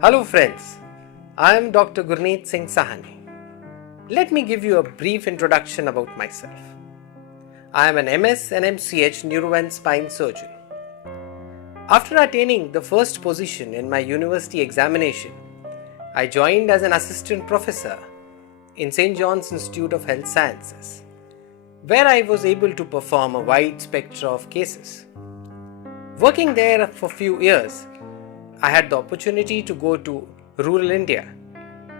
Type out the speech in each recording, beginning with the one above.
Hello friends, I am Dr. Gurneet Sawhney. Let me give you a brief introduction about myself. I am an MS and MCH Neuro and Spine Surgeon. After attaining the first position in my university examination, I joined as an assistant professor in St. John's Institute of Health Sciences, where I was able to perform a wide spectrum of cases. Working there for a few years, I had the opportunity to go to rural India,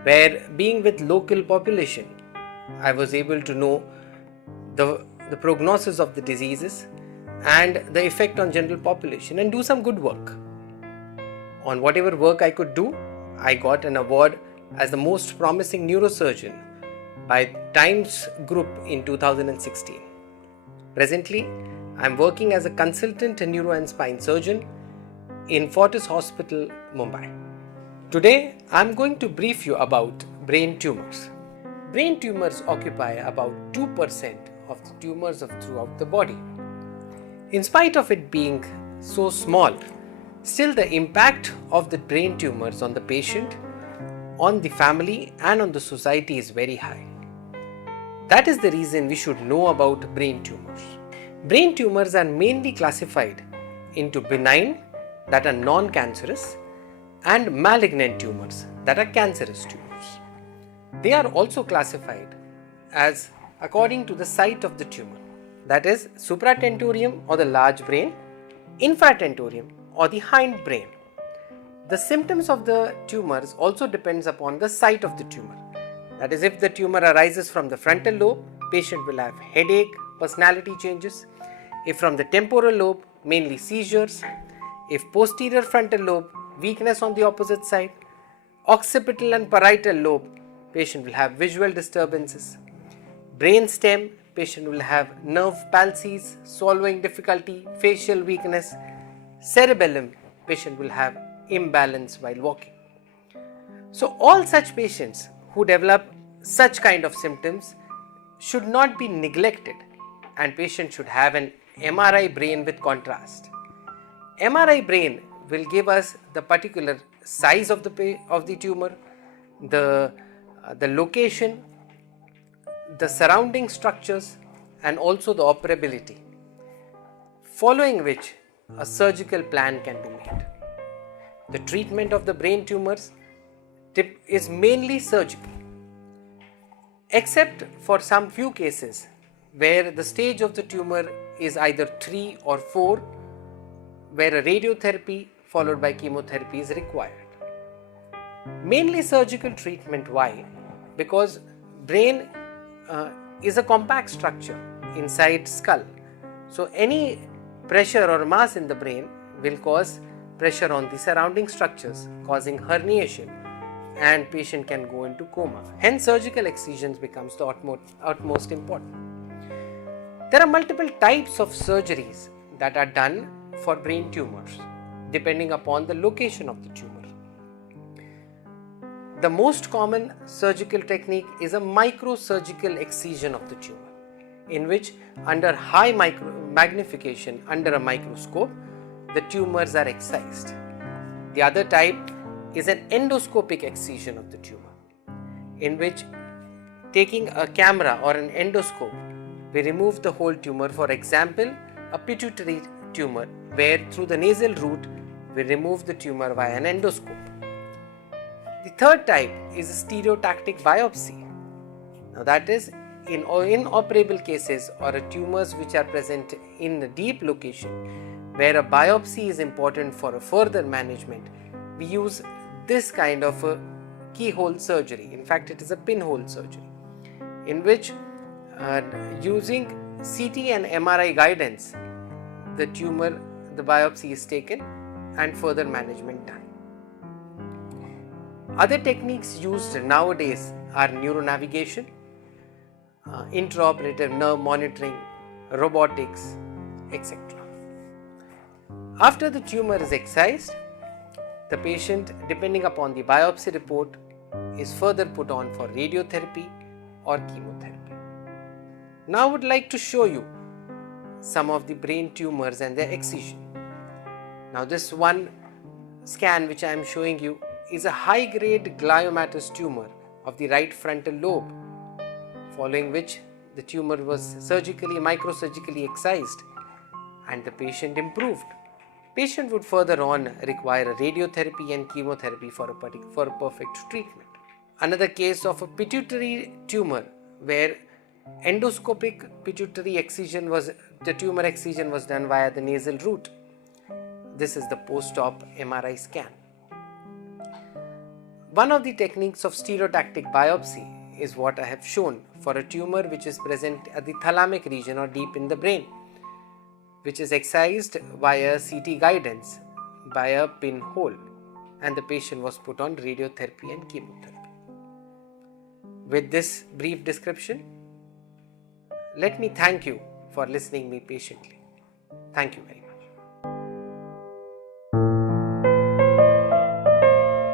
where being with local population, I was able to know the prognosis of the diseases and the effect on general population and do some good work. On whatever work I could do, I got an award as the most promising neurosurgeon by Times Group in 2016. Presently, I am working as a consultant neuro and spine surgeon in Fortis Hospital, Mumbai. Today, I am going to brief you about brain tumors. Brain tumors occupy about 2% of the tumors throughout the body. In spite of it being so small, still the impact of the brain tumors on the patient, on the family and on the society is very high. That is the reason we should know about brain tumors. Brain tumors are mainly classified into benign, that are non-cancerous, and malignant tumors, that are cancerous tumors. They are also classified as according to the site of the tumor, that is supratentorium or the large brain, infratentorium or the hind brain. The symptoms of the tumors also depends upon the site of the tumor. That is, if the tumor arises from the frontal lobe, patient will have headache, personality changes. If from the temporal lobe, mainly seizures. If posterior frontal lobe, weakness on the opposite side. Occipital and parietal lobe, patient will have visual disturbances. Brain stem, patient will have nerve palsies, swallowing difficulty, facial weakness. Cerebellum, patient will have imbalance while walking. So all such patients who develop such kind of symptoms should not be neglected, and patient should have an MRI brain with contrast. MRI brain will give us the particular size of the tumor, the location, the surrounding structures and also the operability, following which a surgical plan can be made. The treatment of the brain tumors is mainly surgical, except for some few cases where the stage of the tumor is either 3 or 4, where a radiotherapy followed by chemotherapy is required. Mainly surgical treatment. Why? Because brain is a compact structure inside skull. So any pressure or mass in the brain will cause pressure on the surrounding structures, causing herniation, and patient can go into coma. Hence surgical excisions becomes the utmost important. There are multiple types of surgeries that are done for brain tumors depending upon the location of the tumor. The most common surgical technique is a microsurgical excision of the tumor, in which under high magnification under a microscope the tumors are excised. The other type is an endoscopic excision of the tumor, in which taking a camera or an endoscope we remove the whole tumor. For example, a pituitary tumor, where through the nasal route we remove the tumor via an endoscope. The third type is a stereotactic biopsy. Now that is in inoperable cases or tumors which are present in a deep location where a biopsy is important for a further management. We use this kind of a keyhole surgery. In fact, it is a pinhole surgery, in which using CT and MRI guidance, the biopsy is taken and further management done. Other techniques used nowadays are neuronavigation, intraoperative nerve monitoring, robotics, etc. After the tumor is excised, the patient, depending upon the biopsy report, is further put on for radiotherapy or chemotherapy. Now I would like to show you some of the brain tumors and their excision. Now this one scan which I am showing you is a high-grade gliomatous tumor of the right frontal lobe, following which the tumor was microsurgically excised and the patient improved. Patient would further on require a radiotherapy and chemotherapy for a perfect treatment. Another case of a pituitary tumor where endoscopic pituitary excision the tumor excision was done via the nasal route. This is the post-op MRI scan. One of the techniques of stereotactic biopsy is what I have shown for a tumor which is present at the thalamic region or deep in the brain, which is excised via CT guidance by a pinhole, and the patient was put on radiotherapy and chemotherapy. With this brief description, let me thank you for listening me patiently. Thank you very much.